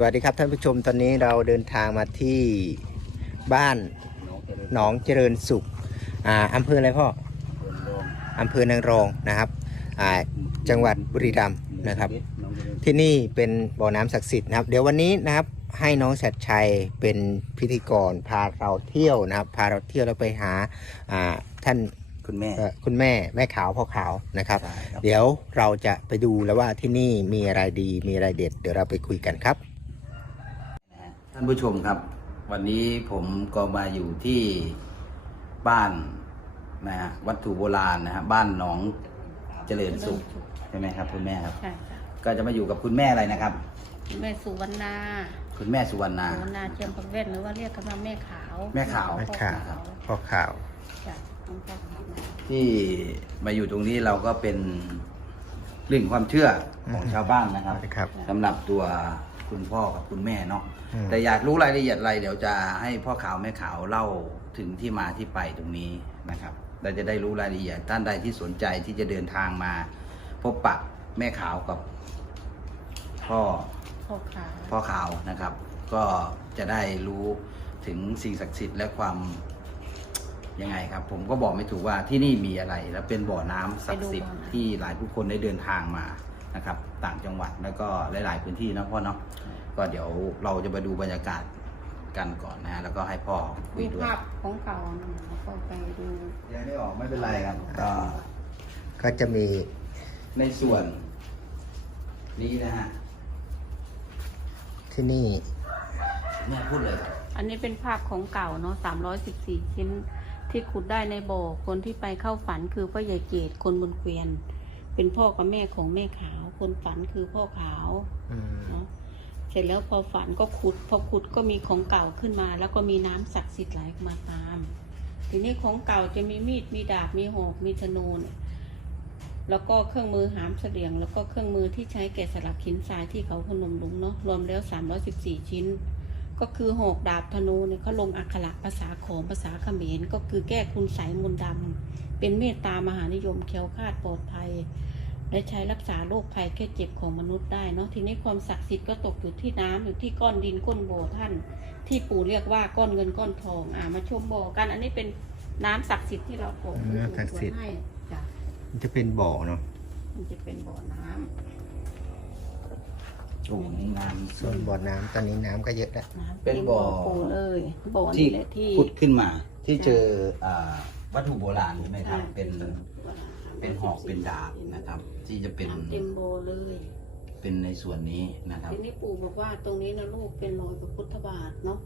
สวัสดีครับท่านผู้ชมตอนนี้เราเดินทางมาที่บ้านหนองเจริญสุขอ่าอำเภออะไรพ่ออำเภอนางรองนะครับอ่าจังหวัดบุรีรัมย์นะครับ ที่นี่เป็นบ่อน้ำศักดิ์สิทธิ์นะครับ เดี๋ยววันนี้นะครับให้น้องชัดชัยเป็นพิธีกรพาเราเที่ยวนะครับพาเราเที่ยวแล้วไปหาอ่าท่านคุณแม่เอ่อคุณแม่แม่ขาวพ่อขาวนะครับใช่ครับ เดี๋ยวเราจะไปดูแล้วว่าที่นี่มีอะไรดีมีอะไรเด็ด เดี๋ยวเราไปคุยกันครับ ท่านผู้ชมครับ วันนี้ผมก็มาอยู่ที่บ้านนะฮะวัตถุโบราณนะฮะบ้านหนองเจริญสุขใช่ไหมครับ คุณแม่ครับ ใช่ค่ะก็จะมาอยู่กับคุณแม่อะไรนะครับ แม่สุวรรณาคุณแม่สุวรรณา สุวรรณาเชียงพักเวทหรือว่าเรียกกันว่าแม่ขาวแม่ขาว แม่พ่อขาว พ่อขาว จ้ะน้องพ่อขาวนะที่มาอยู่ตรงนี้เราก็เป็นเรื่องความเชื่อของอืมชาวบ้านนะครับครับ สำหรับตัว คุณพ่อกับคุณแม่เนาะอืมแต่อยากรู้รายละเอียดอะไรเดี๋ยวจะให้พ่อขาวแม่ขาวเล่าถึงที่มาที่ไปตรงนี้นะครับ เราจะได้รู้รายละเอียดท่านใดที่สนใจที่จะเดินทางมา พบปะแม่ขาวกับพ่อพ่อขาวพ่อขาวนะครับ ก็จะได้รู้ถึงสิ่งศักดิ์สิทธิ์และความยังไงครับ ผมก็บอกไม่ถูกว่าที่นี่มีอะไร และเป็นบ่อน้ำศักดิ์สิทธิ์ที่หลายผู้คนได้เดินทางมา นะครับ ต่างจังหวัดแล้วก็หลาย ๆ พื้นที่นะพ่อเนาะก็เดี๋ยวเราจะมาดูบรรยากาศกันก่อนนะฮะแล้วก็ให้พ่อคุยมีด้วยภาพของเก่านะแล้วก็ไปดูยังไม่ออกไม่เป็นไรครับก็ก็จะมีในส่วน นี้นะฮะที่นี่เนี่ยพูดเลยครับอันนี้เป็นภาพของเก่าเนาะ314ชิ้นที่ขุดได้ในบ่อคนที่ไปเข้าฝันคือพ่อใหญ่เกตคนบนเกวียน เป็นพ่อกับแม่ของแม่ขาว คนฝันคือพ่อขาวอืมเนาะเสร็จแล้วพอฝันก็ขุด พอขุดก็มีของเก่าขึ้นมา แล้วก็มีน้ำศักดิ์สิทธิ์ไหลมาตาม ทีนี้ของเก่าจะมีมีดมีดาบมีหอกมีธนูเนี่ยแล้วก็เครื่องมือหามเสลียง แล้วก็เครื่องมือที่ใช้แกะสลักหินทรายที่เขาพนมลุงเนาะรวมแล้ว 314 ชิ้น ก็คือหอกดาบธนูเนี่ยเขาลงอักขระภาษาของภาษาเขมรก็คือแก้คุณไสยมนต์ดำเป็นเมตตามหานิยมแคล้วคลาดปลอดภัย และใช้รักษาโรคภัยแค่เจ็บของมนุษย์ได้เนาะทีนี้ความศักดิ์สิทธิ์ก็ตกอยู่ที่น้ำอยู่ที่ก้อนดินก้นบ่อท่าน ที่ปู่เรียกว่าก้อนเงินก้อนทองอ่ามาชมบ่อกัน อันนี้เป็นน้ำศักดิ์สิทธิ์ที่เราปลูกน้ำศักดิ์สิทธิ์ให้จ้ะมันจะเป็นบ่อเนาะมันจะเป็นบ่อน้ำ ตรงงานส่วนบ่อน้ำตอนนี้น้ำก็เยอะแล้วน้ำเป็นบ่อ ปูเลยบ่อที่นี่แหละที่พุดขึ้นมาที่เจออ่าวัตถุโบราณใช่ไหมครับเป็นเป็นหอกเป็นดาบนะครับ ที่จะเป็นน้ำเต็มโบเลยเป็นในส่วนนี้นะครับ ทีนี้ปู่บอกว่าตรงนี้นะลูกเป็นรอยพระพุทธบาทเนาะ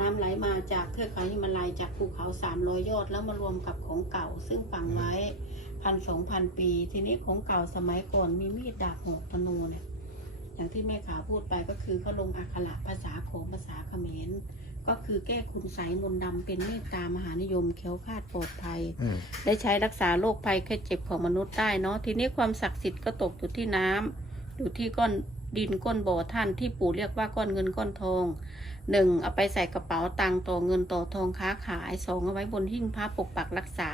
น้ำไหลมาจากเทือกเขาหิมาลัยจากภูเขาสามร้อยยอดแล้วมารวมกับของเก่า ซึ่งฝังไว้พันสองพันปี ทีนี้ของเก่าสมัยก่อนมีมีดดาบหอกธนูเนี่ย อย่างที่แม่ขาวพูดไปก็คือเขาลงอักขระภาษาของภาษาเขมร ก็คือแก้คุณไสมนต์ดำเป็นเมตตามหานิยมแคล้วคาดปลอดภัย อืม ได้ใช้รักษาโรคภัยแค่เจ็บของมนุษย์ได้เนาะทีนี้ความศักดิ์สิทธิ์ก็ตกอยู่ที่น้ำอยู่ที่ก้อนดินก้นบ่อท่านที่ปู่เรียกว่าก้อนเงินก้อนทองหนึ่งเอาไปใส่กระเป๋าตังค์ต่อเงินต่อทองค้าขายสองเอาไว้บนหิ้งพระปกปักรักษา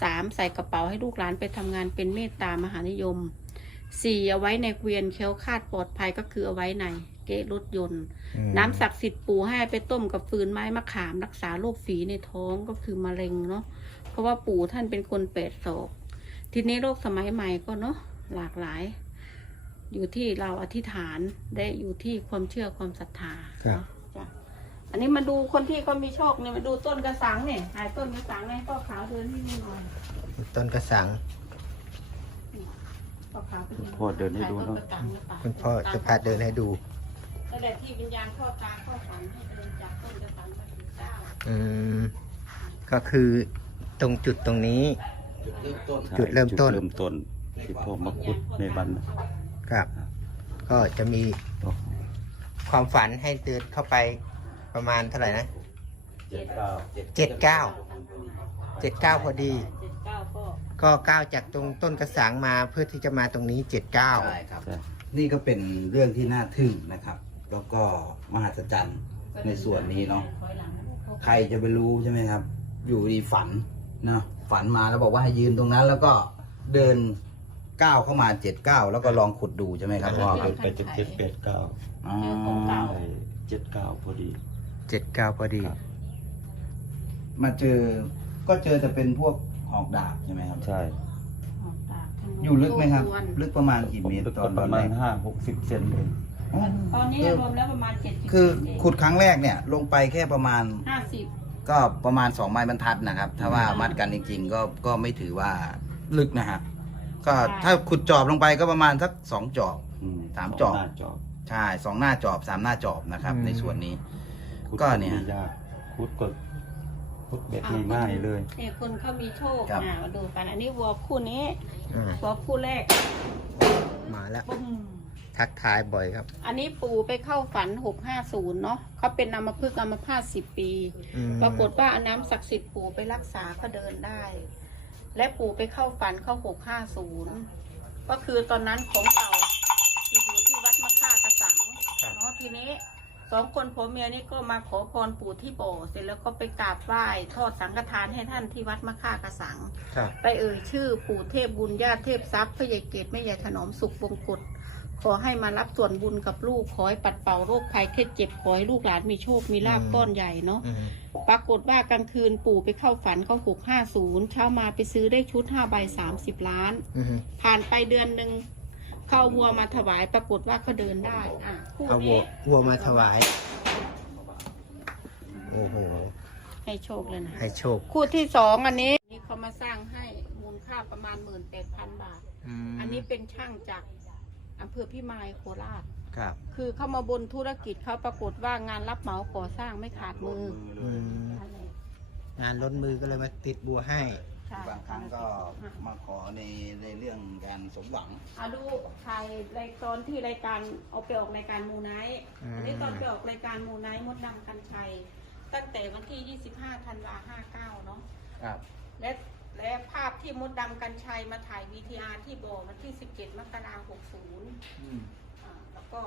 สามใส่กระเป๋าให้ลูกหลานไปทำงานเป็นเมตตามหานิยม สี่เอาไว้ในเกวียนเคี้ยวคาดปลอดภัยก็คือเอาไว้ในเกะรถยนต์ อืมน้ำศักดิ์สิทธิ์ปู่ให้ไปต้มกับฟืนไม้มะขามรักษาโรคฝีในท้องก็คือมะเร็งเนาะเพราะว่าปู่ท่านเป็นคนเปรตโศกทีนี้โรคสมัยใหม่ก็เนาะหลากหลาย อยู่ที่เราอธิษฐานได้อยู่ที่ความเชื่อความศรัทธาครับ เนาะจ้ะอันนี้มาดูคนที่เขามีโชคเนี่ยมาดูต้นกระสังเนี่ยถ่ายต้นกระสังให้พ่อขาวเดินให้ดูหน่อยต้นกระสัง พ่อขาวไปพ่อเดินให้ดูถ่ายเนต้อะนกระสังหรือเปล่าคุณพ่อจะพาเดินให้ดูนั่นแหละที่วิญญาณพ่อตาพ่อฝันให้เดินจากต้นกระสังมาถึงเก้าอืมก็คือตรงจุดตรงนี้ จุดเริ่มต้นจุดเริ่มต้นจุดเริ่มต้นที่พ่อมาขุดในบ้านน่ะครับ ก็จะมีความฝันให้เดินเข้าไปประมาณเท่าไหร่นะเจ็ดเจ็ดเก้าเจ็ดเก้าพอดีเจ็ดเก้าก็ ก็ก้าวจากตรงต้นกระสังมาเพื่อที่จะมาตรงนี้เจ็ดเก้าใช่ครับ นี่ก็เป็นเรื่องที่น่าทึ่งนะครับ แล้วก็มหัศจรรย์ในส่วนนี้เนาะถอยหลังนะลูกเขาใครจะไปรู้ใช่ไหมครับ อยู่ดีฝันเนาะฝันมาแล้วบอกว่าให้ยืนตรงนั้น แล้วก็เดินก้าวเข้ามาเจ็ดก้าวแล้วก็ลองขุดดูใช่ไหมครับพ่อครับไปเจ็ดเจ็ดแปดเก้าอ๋อเจอของเก่าเจ็ดเก้าพอดีเจ็ดเก้าพอดี ครับ มาเจอก็เจอแต่เป็นพวก หอกดาบใช่ไหมครับ ใช่ ออกดาบทางโน้นอยู่ลึกไหมครับโซ่ตวนลึกประมาณกี่ผมเมตรลึกตปอนระตอนมาแรณกห้าหกสิบเซนเองอ๋อตอนนี้รวมแล้วประมาณเจ็ดสิบคือขุดครั้งแรกเนี่ย ลงไปแค่ประมาณห้าสิบก็ประมาณ2ไม้บรรทัดนะครับ ถ้าว่ามัดกันจริง ๆ ก็ก็ไม่ถือว่าลึกนะฮะก็ถ้าขุดจอบลงไปก็ประมาณสักสองจอบ อืสามจอบหน้าจอบใช่สองหน้าจอบสามหน้าจอบนะครับอืมในส่วนนี้คุดก็เนี่ยไม่ยากคุดก็คุด แบบง่ายๆเลยเนี่ยคนเขามีโชคครับ อ่ามาดูกัน อันนี้วัวคู่นี้อ่าวัวคู่แรกมาแล้ว ปุ้มทักทายบ่อยครับ อันนี้ปู่ไปเข้าฝันหกห้าศูนย์เนาะเขาเป็นนามพึกษ์อัมพาตสิบปี อืม ปรากฏว่าเอาน้ำศักดิ์สิทธิ์ปู่ไปรักษาเขาเดินได้ และปู่ไปเข้าฝันเข้าหกห้าศูนย์ก็คือตอนนั้นของเก่าอยู่ที่วัดมะค่ากระสังเนาะทีนี้ สองคนผัวเมียนี่ก็มาขอพรปู่ที่โบสถ์เสร็จแล้วก็ไปกราบไหว้ทอดสังฆทานให้ท่านที่วัดมะค่ากระสัง ครับ ไปเอ่ยชื่อปู่เทพบุญญาติเทพทรัพย์พระยายเกตแม่ยายถนอมสุขบงกุฎขอให้มารับส่วนบุญกับลูก ขอให้ปัดเป่าโรคภัยเคล็ดเจ็บ ขอให้ลูกหลานมีโชค มีลาบอืม ก้อนใหญ่เนาะ อืม ปรากฏว่ากลางคืนปู่ไปเข้าฝันเขาหกห้าศูนย์เช้ามาไปซื้อได้ชุดห้าใบสามสิบล้าน อืม ผ่านไปเดือนหนึ่ง เข้าวัวมาถวายปรากฏว่าเขาเดินได้ อะคู่เอาวัวนี้วัวมาถวาย โอ้โห ให้โชคเลยนะ ให้โชค คู่ที่สองอันนี้นี่เขามาสร้างให้มูลค่าประมาณหมื่นแปดพันบาทมอันนี้เป็นช่างจากอำเภอพิมายโคราช ครับ คือเข้ามาบนธุรกิจเขาปรากฏว่างานรับเหมาก่อสร้างไม่ขาดมือ อืมนั่นแหละงานล้นมือก็เลยมาติดบัวให้ ใช่บางครั้งก็มาขอในในเรื่องการสมหวัง เอาดูถ่ายรายตอนที่รายการเอาไปออกรายการมูไนท์อืม อันนี้ตอนไปออกรายการมูไนท์มดดำกันชัย ตั้งแต่วันที่ 25ธันวา59 เนาะ ครับ และและภาพที่มดดำกันชัยมาถ่าย VTR ที่บ่อวันที่ 17 มกราคม60อ่าแล้วก็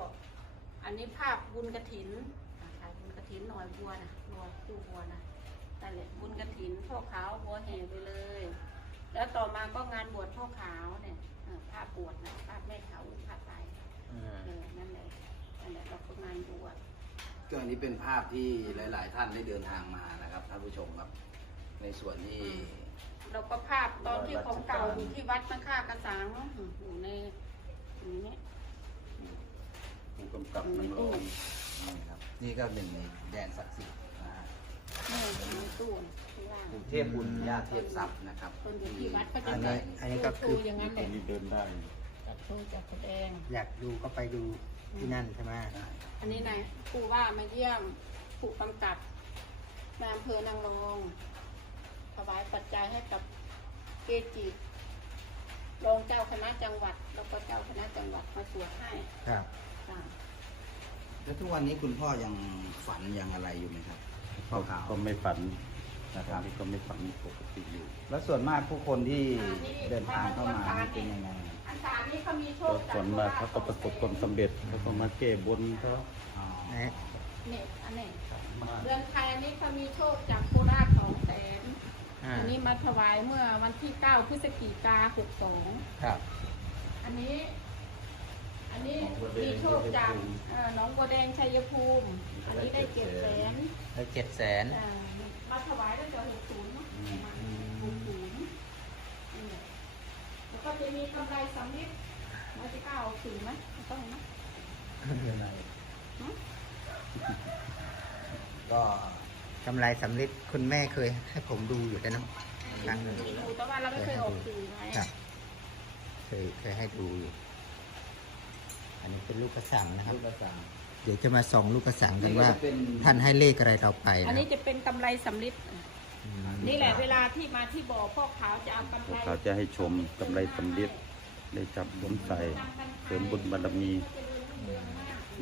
อันนี้ภาพบุญกระถินอ่าถ่ายบุญกระถินหน่อยบัวนะบัวดูบัวนะ นั่นแหละบุญกระถินพ่อขาวบัวแห่ไปเลย แล้วต่อมาก็งานบวชพ่อขาวเนี่ยอ่าภาพบวชนะภาพแม่ขาวภาพตายเออนั่นแหละนั่นแหละเราก็งานบวชก็อันนี้เป็นภาพที่หลาย ๆ ท่านได้เดินทางมานะครับท่านผู้ชมครับ ในส่วนที่เราก็ภาพตอนที่ของเก่าอยู่ที่วัดมังค่ากระสังอยู่ในอย่างนี้ผู้กำกับนางรองนี่ครับ นี่ก็หนึ่งในแดนศักดิ์สิทธิ์ นะฮะนี่อยู่ในตู้ข้างล่างกรุงเทพบุญญาเทพทรัพย์นะครับ คนอยู่ที่วัดก็จะอันมีนี้อันนี้ก็คือ ตู้อย่างนั้นแหตรละงนี้เดินได้ จัดโชว์จัดแสดง อยากดูก็ไปดูที่นั่นใช่ไหมอันนี้นายผู้ว่ามาเยี่ยมผู้กำกับนายอำเภอนางรองถวายปัจจัยให้กับเกจิรองเจ้าคณะจังหวัด แล้วก็เจ้าคณะจังหวัดมาสวดให้ครับ ค่ะแล้วทุกวันนี้คุณพ่อยังฝันยังอะไรอยู่ไหมครับ พ่อขาว ก็ไม่ฝันนะนะคครัรับบก็ไม่ฝันปกติอยู่ แล้วส่วนมากผู้คนที่เดินทางเข้ามาเป็นยังไงอันสารนี้เขามีโชก็คจากส่วนมากเขาก็ประสบความสำเร็จเขาก็มาแก้บนเขาอ๋อนะเนี่ยอันนี้มาเดือนไทยอันนี้เขามีโชคจากโคราชสองแสนอ่าอันนี้มาถวายเมื่อวันที่ 9 พฤศจิกา62 ครับ อันนี้ อันนี้มีโชคจากเอ่อหนองบัวแดงชัยภูมิ อันนี้ได้เจ็ดแสนได้เจ็ดแสนเอ่อมาถวายตั้งแต่หกศูนย์เนาะประมาณหกศูนย์นี่แหละแล้วก็จะมีกำไรสำลิดมาที่เก้าถึงไหมไม่ต้องนะก็กำไรสำลิดคุณแม่เคยให้ผมดูอยู่แต่เนอะครั้งหนึ่ง มีอยู่แต่ว่าเราไม่เคยออกสื่อไง ครับ เคยเคยให้ดูอยู่ อันนี้เป็นลูกกระสังนะครับ ลูกกระสัง เดี๋ยวจะมาส่องลูกกระสังกันนี่ก็ว่าจะเป็น ท่านให้เลขอะไรเราไปอันนะนี้จะเป็นกำไรสำลิดอืมนี่แหละเวลาที่มาที่บ่อพ่อขาวจะเอากำไรเขาจะให้ชมกำไรสำเร็จได้จับบุญใส่เสริมบุญบารมี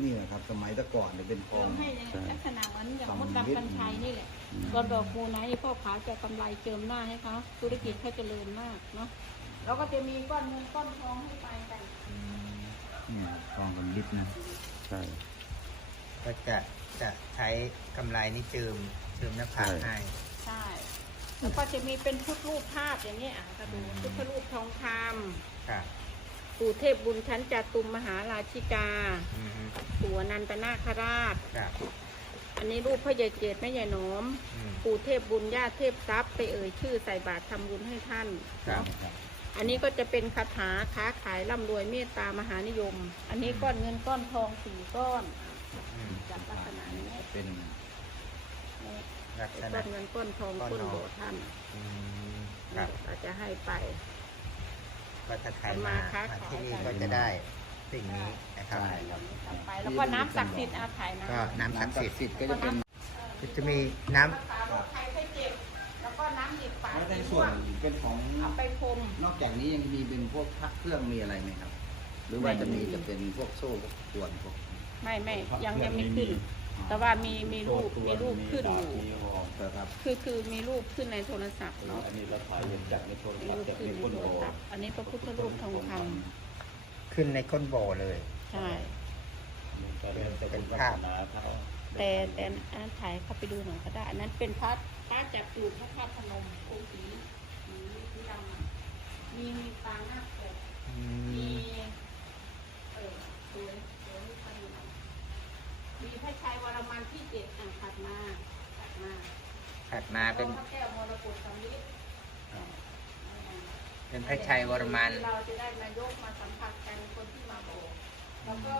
นี่แหละครับ สมัยแต่ก่อนเนี่ยเป็นกองให้ลักษณะเหมือนอย่างมดดำกัญชัยนี่แหละก็ดอกมูไนท์พ่อขาวจะกำไรเจิมหน้าให้เขาธุรกิจเขาเจริญมากเนาะแล้วก็จะมีก้อนเงินก้อนทองให้ไปกัน เนี่ยกองสำลิดนะใช่ ก็จะจะใช้กำไรนี่เจิมเจิมหน้าผากใช่ ให้ ใช่แล้วก็จะมีเป็นพุทธรูปภาพอย่างนี้อะก็ดูพุทธรูปทองคครับำปู่เทพบุญชั้นจาตุมมหาราชิกาอืมปู่อนันตนาคราช ครับอันนี้รูปพ่อใหญ่เจดแม่ใหญ่หนอม อืม ปู่เทพบุญญาติเทพทรัพย์ไปเอ่ยชื่อใส่บาตรทำบุญให้ท่านครับ เนาะ อันนี้ก็จะเป็นคาถาค้าขายร่ำรวยเมตตามหานิยม อันนี้ก้อนเงินก้อนทองสี่ก้อนอืมจากลักษณะนี้เป็นนี่ลักษก้ณะอนเงินก้อนทองก้อนก้นทองโบสถ์ท่านอืมครับเราจะให้ไป ก็ถ้าใครมามาค้ามาขายที่นี่กันก็จะได้สิ่งนี้นะครับใช่ครับไปแล้วก็น้ำศักดิ์สิทธิ์อาถ่ายนะก็น้ำศักน้ำดิ์ศัสิกทธิ์ดิ์สิทธิ์ก็จะเป็นก็จะมีน้ำ แล้วในส่วนเป็นของเอาไปพรมนอกจากนี้ยังมีเป็นพวกพักเครื่องมีอะไรไหมครับ หรือว่าจะมีจะเป็นพวกโซ่พวกส่วนพวกไม่ไม่ยังยังไม่ขึ้น แต่ว่ามีมีรูปมีรูปขึ้นอยู่ครับคือคือมีรูปขึ้นในโทรศัพท์เนาะอันนี้เราถ่ายจากในโทรมีศัพรูท์ปจากขึ้นในในคนโทโบรศัพท์อันนี้พระพุทธรูปทองคำขึ้นในก้นโบเลย ใช่เป็นภาพแต่แต่อันนั้นถ่ายเข้าไปดูหน่อยก็ได้อันนั้นเป็นพระ พระจากกลุ่มพระธาตุพนมองค์สีสีสีดำอะมีมีปางหน้าปกอืมีมเออสวยสวยไม่ค่อยดีมีพระชัยวรมันที่เจ็ดอ่างถัดมาถัดมาถัดมาเป็นพระแก้วมรกตสำลิดเป็นพระชัยวรมัน เราจะได้มายกมาสัมผัสกันคนที่มาโบสถ์แล้วก็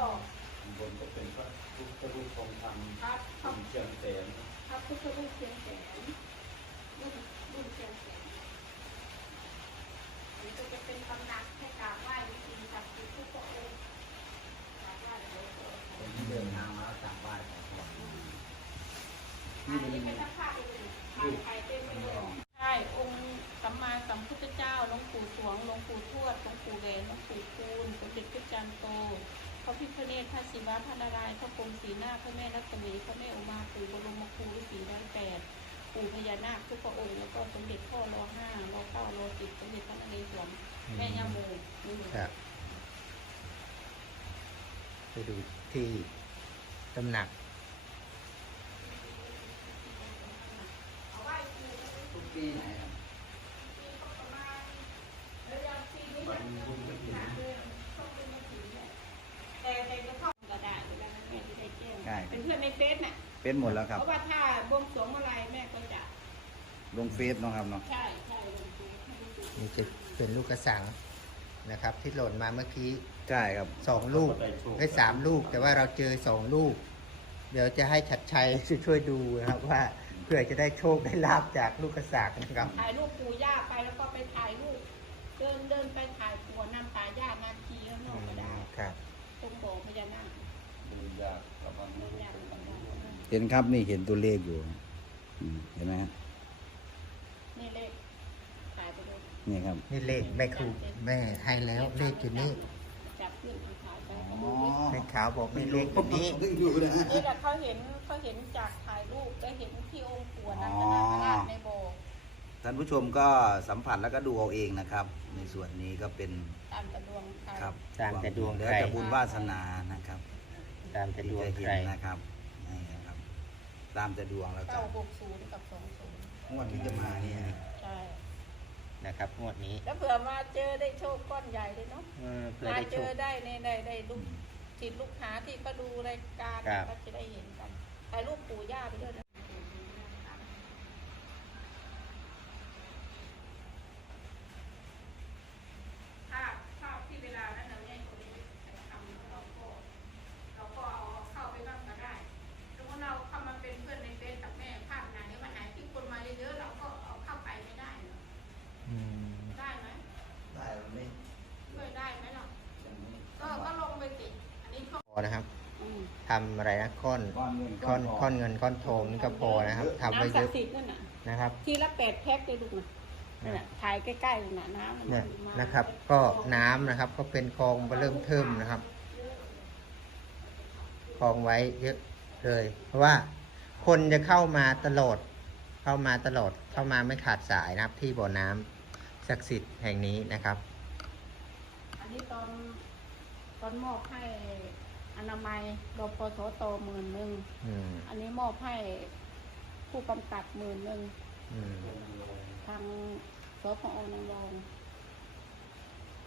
บนก็เป็นพระพุทธรูปทองคำพระพระเชียงแสนพ ระพุทธรูปเชียงแสนรุ่นรุ่นเชียงแสนอันนี้ก็จะเป็นตำหนักให้กราบไหว้สิ่งศักดิ์สิทธิ์ทุกพระองค์กราบไหว้หลวงพ่อคนที่เดินทางมาแล้วกราบไหว้ขอพรอันนี้เป็นพระอื่นถ่ายถ่ายเต็มไปเลยใช่องค์สัมมาสัมพุทธเจ้าหลวงปู่สวงหลวงปู่ทวดหลวงปู่แหวนหลวงปู่คูณสมเด็จพระจันทร์โต พระพิฆเนศพระศิวะพระนารายณ์พระพรหมสีหน้าพระแม่รัศมีพระแม่อุมาปู่บรมครูฤาษีทั้งแปดปู่พญานาคทุกพระองค์แล้วก็สมเด็จพ่อรอห้ารอเก้ารอสิบสมเด็จพระนเรศวรแม่ย่าโมนี่ครับไปดูที่ตำหนักทุกปีไหนครับ แต่แต่ก็เข้ากระดาษเวลาแม่จะได้แจ้ง ใช่ เป็นเพื่อนในเฟซน่ะ เป็นหมดแล้วครับ เพราะว่าถ้าบวงสรวงเมื่อไรแม่ก็จะลงเฟซเนาะครับเนาะใช่ใช่ลงเฟซให้ดูนี่จะเป็นลูกกระสังนะครับ ที่หล่นมาเมื่อกี้ใช่ครับ สองลูกได้สามลูก แต่ว่าเราเจอสองลูก เดี๋ยวจะให้ชัดชัยช่วยดูนะครับว่าเพื่อจะได้โชคได้ลาบจากลูกกระสังนะครับ ถ่ายรูปปู่ย่าไปแล้วก็ไปถ่ายรูปเดินเดินไปถ่ายปัวน้ำตาย่านาคีข้างนอกก็ได้ครับ ตรงบ่อพญานาค ดูยาก ห็นครับนี่เห็นตัวเลขอยู่อืมเห็นไหมฮะนี่เลขถ่ายไปเลยนี่ครับ นี่เลขแม่ครูแม่ให้แล้วเลขอยู่นี่จับขึ้นถ่ายไปอ๋เขาอดูดิแม่ขาวบอกนี่เลขอยู่นี่ดูนะ นี่แหละเขาเห็นเขาเห็นจากถ่ายรูปได้เห็นที่องค์ปู่นันทนาคราชในโบสถ์ท่านผู้ชมก็สัมผัสแล้วก็ดูเอาเองนะครับ ในส่วนนี้ก็เป็นตามกระดวงใคร ครับตามแต่ดวงเหลือใครแต่บุญวาสนานะครับตามแต่ดที่วงจะเห็ใคนรนะครับนี่นะครับ ตามแต่ดวงแล้วกัเก้านหกศูนย์กับสองศูนย์งวดที่จะมาเนี่ยใช่ นะครับงวดนี้แล้วเผื่อมาเจอได้โชคก้อนใหญ่เลยเนาะ เออเพื่อมาได้เจโชอค ได้ในได้ได้ลูกจิตลูกหาที่ก็ดูรายการครับ ก็จะได้เห็นกันถ่ายรูปปู่ย่าไปด้วยนะภาพภาพที่เวลานั้นเราเนี่ยคนนี้ทำเราก็เราก็เอาเข้าไปบ้างก็ได้สมมติเราเข้ามาเป็นเพื่อนในเฟซกับแม่ภาพไหนวันไหนที่คนมาเยอะๆเราก็เอาเข้าไปไม่ได้เหรอ อืม ได้ไหม ได้ไหม ช่วยได้ไหมล่ะก็ก็ลงไปสิอั นนี้ก็พอนะครับ อืมทำอะไรนะก้อนก้อนเงินก้อนก้อนเงินก้อนทองนี่ก็พอนะครับทำไว้น้ำเยศักอะดิ์สิทธิ์นั่นน่ะ นะครับ ทีละแปดแพ็คเลยลูกนะนั่นน่ะถ่ายใกล้ๆเลยน่ะน้ำมันเนี่ยมานะครับ ก็น้ำนะครับ ก็เป็นกองเริ่มเทิมนะครับกองไว้เยอะเลย เพราะว่าคนจะเข้ามาตลอด เข้ามาตลอด เข้ามาไม่ขาดสายนะครับ ที่บ่อน้ำศักดิ์สิทธิ์แห่งนี้นะครับ อันนี้ตอนตอนมอบให้อ นามัยรปสตหมื่นหนึ่งอืมอันนี้มอบให้ผู้กำกับหมื่นหนึ่งอืมทางสพอนางรอง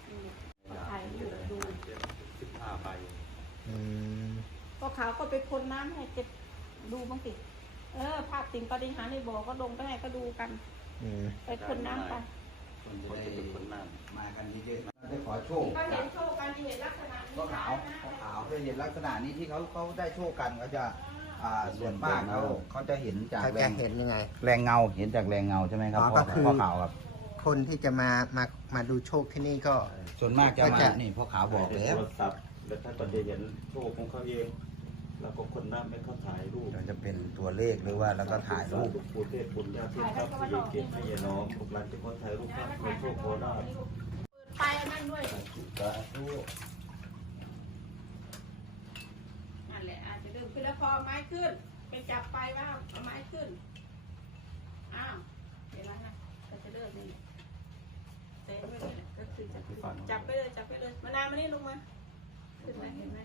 นี่ถ่ายรูปดูสิบห้าใบอืมก็เขาก็ไปคนน้ำให้เจ็ดดูบ้างสิเออ ภาพสิ่งปฏิหารย์ในบ่อก็ลงไปให้ก็ดูกัน อืม ไปพ่นน้ำไป คนจะคนได้จะเป็นคนน้มากันเยอะๆ ได้ขอโชคก็เห็จากนโชคกันเห็นลักษณะนี้ก็ขาวก็ขาวได้เห็นลักษณะนี้ที่เขาเขาได้โชคกันเขาจะอ่าส่วนมากเขาเขาจะเห็นจากเขาแรจะงเห็นยังไง แรงเงาเห็นจากแรงเงาใช่ไหมครับอ๋อพ่อก็คือ พ่อขาวครับ คนที่จะมามามาดูโชคที่นี่ก็ ส่วนมากจะก็มาจะ นี่พ่อขาวำบอกแล้วโทรศัพท์แล้วท่านก็จะเห็นโชคของเขาเอง แล้วก็คนน้ำให้เขาถ่ายรูปจะเป็นตัวเลขหรือว่าแล้วก็ถ่ายรูปลูกปู่เทพบุญญาติครับที่ยายเก็บให้ยายน้องลูกหลานจะขอถ่ายรูปภาพขอโชคขอลาภ เปิดไฟอันนั้นด้วยสาธุนั่นแหละอาจจะเริ่มขึ้นแล้วพอไม้ขึ้น ไปจับไปว่าเอาไม้ขึ้น อ้าวเห็นไหมนะก็จะเริ่มนี่เซฟไว้นี่แหละก็คือจะขึ้นจับไปเลยจับไปเลยมานาวมานี่ลงมาขึ้นไหมเห็นไหม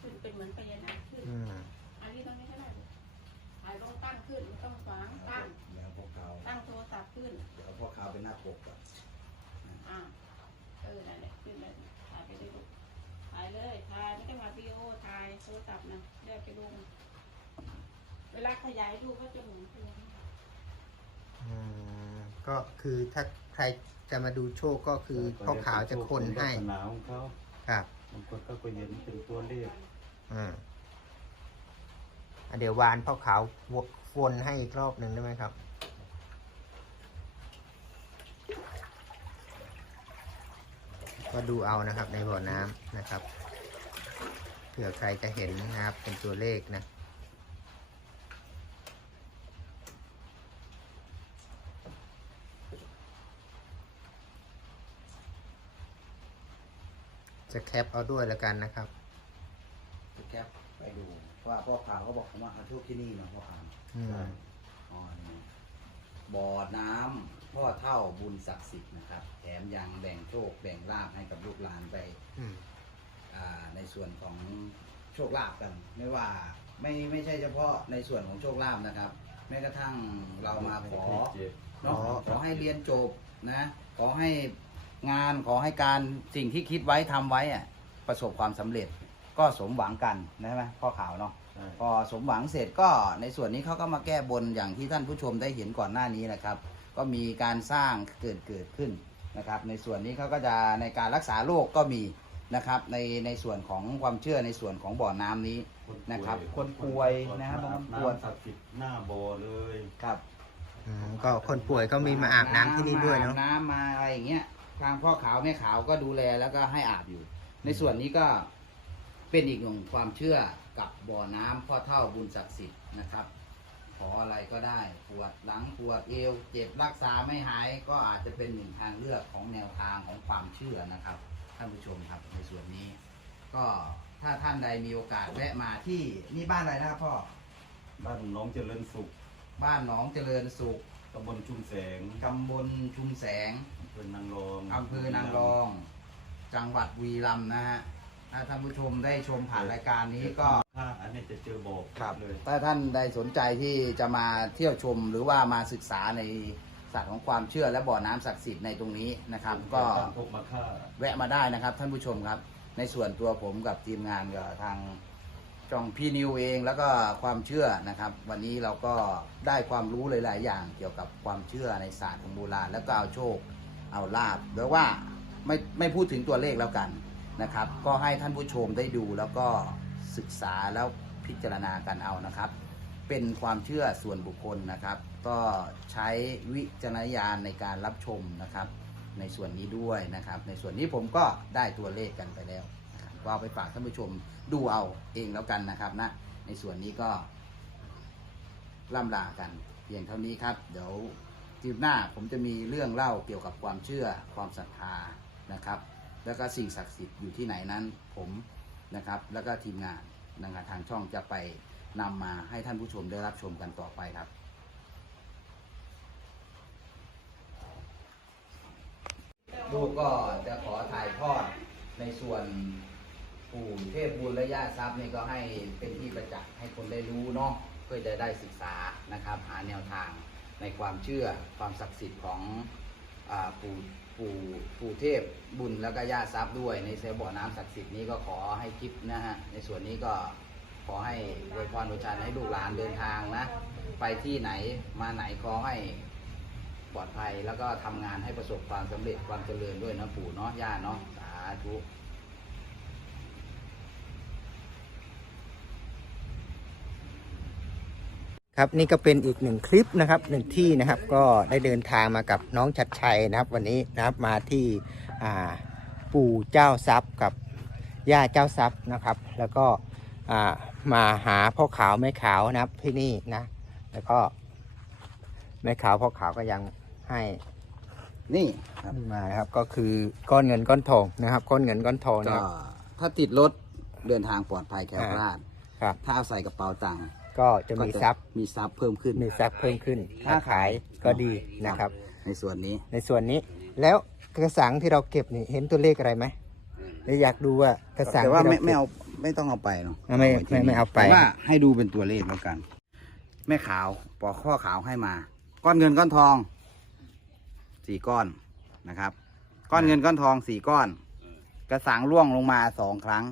ขึ้นเป็นเหมือนพญานาคขึ้นอันนี้ตรงนี้ก็ได้ถ่ายลงตั้งขึ้นไม่ต้องฝังตั้ง แล้วพ่อขาตั้งโทรศัพท์ขึ้น เดี๋ยวพ่อขาวเป็นหน้าปกก่อน ออนั่นแหละขึ้นเลยถ่ายไปเลยลูกถ่ายเลยถ่ายไม่ต้องมาวิดีโอถ่ายโทรศัพท์นะเดี๋ยวไปลงเวลาขยายรูปก็จะหมุนตัวอืมก็คือถ้าใครจะมาดูโชคก็คือพ่อขาวจะคนให้ลักษณะของเขาครับบางคนเขาก็เห็นเป็นตัวเลขอืมอะเดี๋ยววานพ่อขาวววนให้อีกรอบหนึ่งได้ไหมครับ ก็ดูเอานะครับในบ่อน้ำนะครับเผื่อใครจะเห็นนะครับเป็นตัวเลขนะจะแคปเอาด้วยแล้วกันนะครับ จะแคปไปดูว่าพ่อขาวเขาบอกว่าเอาโชคที่นี่เนาะพ่อขาวอืมอ๋อนี่บ่อน้ำ พ่อเท่าบุญศักดิ์สิทธิ์นะครับ แถมยังแบ่งโชคแบ่งลาภให้กับลูกหลานไปอืม อ่าในส่วนของโชคลาภกัน ไม่ว่าไม่ไม่ใช่เฉพาะในส่วนของโชคลาภนะครับ แม้กระทั่งเรามาขอ เนาะขอ ขอให้เรียนจบนะ ขอให้งานขอให้การสิ่งที่คิดไว้ทำไว้อะประสบความสำเร็จก็สมหวังกันนะใช่ไหมพ่อข่าวเนาะใช่พอสมหวังเสร็จก็ในส่วนนี้เขาก็มาแก้บนอย่างที่ท่านผู้ชมได้เห็นก่อนหน้านี้นะครับ ก็มีการสร้างเกิดเกิดขึ้นนะครับ ในส่วนนี้เขาก็จะในการรักษาโรคก็มีนะครับ ในในส่วนของความเชื่อในส่วนของบ่อน้ำนี้นะครับ คนป่วยนะครับบางคนป่วยน้ำศักดิ์สิทธิ์หน้าบ่อเลยครับอืมก็คนป่วยก็มีมาอาบน้ำที่นี่ด้วยเนาะมอบน้ำมาอะไรอย่างเงี้ยทางพ่อขาวแม่ขาวก็ดูแลแล้วก็ให้อาบอยู่ ในส่วนนี้ก็เป็นอีกหนึ่งความเชื่อกับบ่อน้ำพ่อเท่าบุญศักดิ์สิทธิ์นะครับข ออะไรก็ได้ปวดหลังปวดเอว เจ็บรักษาไม่หายก็อาจจะเป็นหนึ่งทางเลือกของแนวทางของความเชื่อนะครับ ท่านผู้ชมครับในส่วนนี้ ก็ถ้าท่านใดมีโอกาสแวะมาที่นี่บ้านอะไรนะครับพ่อบ้านน้องเจริญสุขบ้านหนองเจริญสุขตำบลชุมแสงตำบลชุมแสงอำเภอนางรองอำเภอนางรอง จังหวัดบุรีรัมย์นะฮะ ถ้าท่านผู้ชมได้ชมผ่านรายการนี้ก็ถ้าอันนี้จะเจอบอกเลย ถ้าท่านใดสนใจที่จะมาเที่ยวชมหรือว่ามาศึกษาในศาสตร์ของความเชื่อและบ่อน้ำศักดิ์สิทธิ์ในตรงนี้นะครับ ก็พบมาค่าแวะมาได้นะครับท่านผู้ชมครับ ในส่วนตัวผมกับทีมงานกับทางจองพี่นิวเองแล้วก็ความเชื่อนะครับ วันนี้เราก็ได้ความรู้หลาย ๆ อย่างเกี่ยวกับความเชื่อในศาสตร์ของโบราณแล้วก็เอาโชคเอาลาบแปลว่าไม่ไม่พูดถึงตัวเลขแล้วกัน นะครับ ก็ให้ท่านผู้ชมได้ดูแล้วก็ศึกษาแล้วพิจารณากันเอานะครับ เป็นความเชื่อส่วนบุคคลนะครับ ก็ใช้วิจารณญาณในการรับชมนะครับ ในส่วนนี้ด้วยนะครับ ในส่วนนี้ผมก็ได้ตัวเลขกันไปแล้วก็เอาไปฝากท่านผู้ชมดูเอาเองแล้วกันนะครับนะในส่วนนี้ก็ล่ำลากันเพียงเท่านี้ครับ เดี๋ยวทีหน้าผมจะมีเรื่องเล่าเกี่ยวกับความเชื่อความศรัทธานะครับ แล้วก็สิ่งศักดิ์สิทธิ์อยู่ที่ไหนนั้นผมนะครับ แล้วก็ทีมงานนะครับทางช่องจะไปนำมาให้ท่านผู้ชมได้รับชมกันต่อไปครับ ลูกก็จะขอถ่ายทอดในส่วนปู่เทพบุญและญาติทรัพย์นี่ก็ให้เป็นที่ประจักษ์ให้คนได้รู้เนาะเพื่อจะได้ศึกษานะครับ หาแนวทางในความเชื่อความศักดิ์สิทธิ์ของอปู่ ปู่ปู่เทพบุญแล้วก็ญาติทรัพย์ด้วยในเซบ่อน้ำศักดิ์สิทธิ์นี้ก็ขอให้คลิปนะฮะในส่วนนี้ก็ขอให้อวยพรอวยชันให้ลูกหลานเดินทางนะ ไปที่ไหนมาไหนขอให้ปลอดภัยแล้วก็ทำงานให้ประสบความสำเร็จความเจริญด้วยนะปู่เนาะย่าเนาะสาธุ ครับนี่ก็เป็นอีกหนึ่งคลิปนะครับหนึ่งที่นะครับก็ได้เดินทางมากับน้องชัดชัยนะครับ วันนี้นะครับมาที่อ่าปู่เจ้าทรัพย์กับย่าเจ้าทรัพย์นะครับ แล้วก็อ่ามาหาพ่อขาวแม่ขาวนะครับที่นี่นะ แล้วก็แม่ขาวพ่อขาวก็ยังให้นี่ครับมานะครับก็คือก้อนเงินก้อนทองนะครับ ก้อนเงินก้อนทองนะก็ครับถ้าติดรถเดินทางปลอดภัยแคล้วคลาดครับถ้าเอาใส่กระเป๋าตังค์ ก็จะมีทรัพย์มีทรัพย์เพิ่มขึ้น มีทรัพย์เพิ่มขึ้นค้าขายก็ดีนะครับ ในส่วนนี้ในส่วนนี้ แล้วกระสังที่เราเก็บนี่เห็นตัวเลขอะไรไหมหรืออยากดูว่ากระสังแต่ว่าที่ไม่รก็บ ไม่เอาไม่ต้องเอาไปเนาะไม่ว้ที่ไม่ไม่เอาไป แต่ว่าให้ดูเป็นตัวเลขแล้วกัน แม่ขาวปอกข้อขาวให้มา ก้อนเงินก้อนทองสี่ก้อนนะครับ ก้อนเงินก้อนทองสี่ก้อน กระสังร่วงลงมาสองครั้ง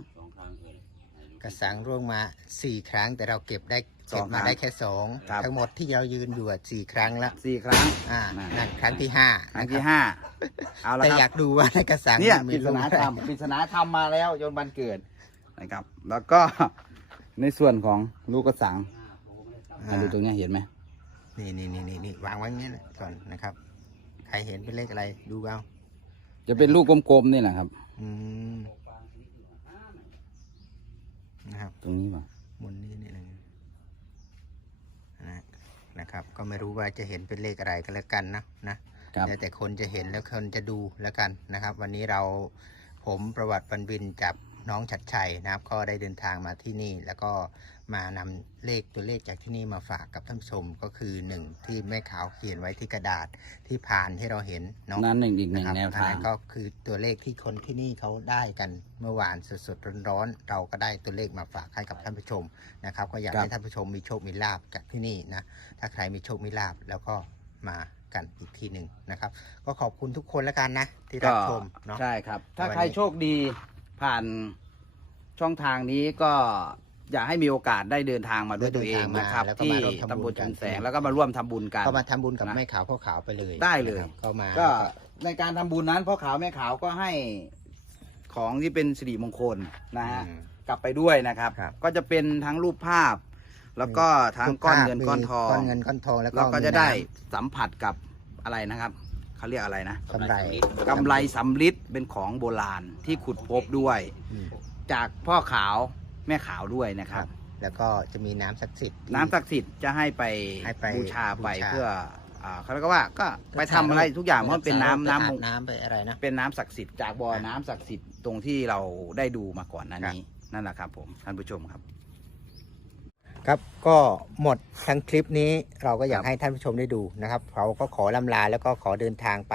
กระสังร่วงมาสี่ครั้ง แต่เราเก็บได้สเก็อบงมาครั้งได้แค่สองครับ ทั้งหมดที่เรายืนอยู่อะสี่ครั้งละสี่ครั้ง อ่านั่นนั่นครั้งที่ห้าครั้งที่นะบห้าเอาละแต่คอยารับกดูว่าในกระสังเนี่ยมัปริศรูนาอะไรธรรมปริศนาธรรมมาแล้วจนวันเกิดนะครับ แล้วก็ ในส่วนของลูกกระสังอ่าดูตรงเนี้ยเห็นไหมนี่นี่นี่นี่นี่วางไว้อย่างนี้นะก่อนนะครับ ใครเห็นเป็นเลขอะไรดูเอาจะเป็นลูกกลมๆนี่แหละครับ อืม นะครับ ตรงนี้ป่ะหมุนนี้นิดนึงนะนะครับ ก็ไม่รู้ว่าจะเห็นเป็นเลขอะไรก็แล้วกันนะนะครับแล้วแต่คนจะเห็นแล้วคนจะดูแล้วกันนะครับ วันนี้เราผมประวัติบรรวินจับน้องชัดชัยนะครับ ก็ได้เดินทางมาที่นี่แล้วก็ มานำเลขตัวเลขจากที่นี่มาฝากกับท่านผู้ชมก็คือหนึ่งที่แม่ขาวเขียนไว้ที่กระดาษที่ผ่านที่เราเห็นเนาะนั่นหนึ่งอีกหนึ่งนะครับแนวอันทางนั้นก็คือตัวเลขที่คนที่นี่เขาได้กันเมื่อวานสดๆร้อนๆเราก็ได้ตัวเลขมาฝากให้กับท่านผู้ชมนะครับ ก็อยากครับให้ท่านผู้ชมมีโชคมีลาบจากที่นี่นะถ้าใครมีโชคมีลาบแล้วก็มากันอีกทีหนึ่งนะครับ ก็ขอบคุณทุกคนแล้วกันนะ ที่รับชมเนาะใช่ครับ ถ้าวันนี้ใครโชคดีผ่านช่องทางนี้ก็ อยากให้มีโอกาสได้เดินทางมาด้วยตัวเองนะครับแล้วก็ที่มาร่วมทำตำบบุลญกัชุนมแสงแล้วก็มาร่วมทำบุญกัน ก็มาทำบุญกับนะแม่ขาวพ่อขาวไปเลยได้เลย นะครับก็มาก็ในการทำบุญนั้นพ่อขาวแม่ขาวก็ให้ของที่เป็นสิริมงคลนะฮะ อืม กลับไปด้วยนะครับ ครับก็จะเป็นทั้งรูปภาพ แล้วก็ทั้งก้อนเงินก้อนทองก้อนเงินก้อนทองแล้วก็เราก็จะมีน้ำ ได้สัมผัสกับอะไรนะครับเขาเรียกอะไรนะกำไร กำไรสำลิดเป็นของโบราณที่ขุดพบด้วย อืม จากพ่อขาว แม่ขาวด้วยนะครับ แล้วก็จะมีน้ำศักดิ์สิทธิ์ที่ น้ำศักดิ์สิทธิ์จะให้ไปให้ไปบูชาไปบูชา เพื่ออ่าเขาเรียกว่าก็ไปทำอะไรทุกอย่างเพราะมันเป็นน้ำไปน้ำอาบมง น้ำไปอะไรนะ เป็นน้ำศักดิ์สิทธิ์จากบ่อครับน้ำศักดิ์สิทธิ์ตรงที่เราได้ดูมาก่อนหนั้นครับนี้นั่นแหละครับผมท่านผู้ชมครับ ครับก็หมดทั้งคลิปนี้เราก็อยากครับ ให้ท่านผู้ชมได้ดูนะครับเราก็ขอลำลาแล้วก็ขอเดินทางไป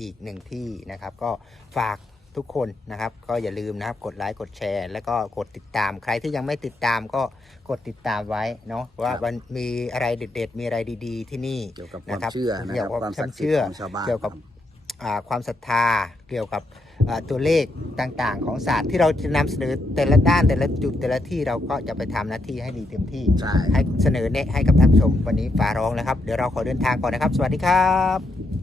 อีกหนึ่งที่นะครับ ก็ฝาก ทุกคนนะครับ ก็อย่าลืมนะครับกดไลค์กดแชร์ แล้วก็กดติดตามใครที่ยังไม่ติดตามก็กดติดตามไว้เนาะว่าครับมันมีอะไรเด็ด ๆ มีอะไรดี ๆ ที่นี่เกี่ยวกับคนะวามครับเชื่อนะเกี่คยรัวบกับความคศัวากมดิ์สิทเชื่อธิ์ของชาวบ้านเกี่ยวกับครับอ่าความศรัทธาเกี่ยวกับอ่าตัวเลขต่างๆ ของศาสตร์ที่เราจะนำเสนอแต่ละด้านแต่ละจุดแต่ละที่เราก็จะไปทำหน้าที่ให้ดีเต็มที่ใช่ให้เสนอแนะให้กับท่านผู้ชมวันนี้ฝาร้องแล้วครับ เดี๋ยวเราขอเดินทางก่อนนะครับ สวัสดีครับ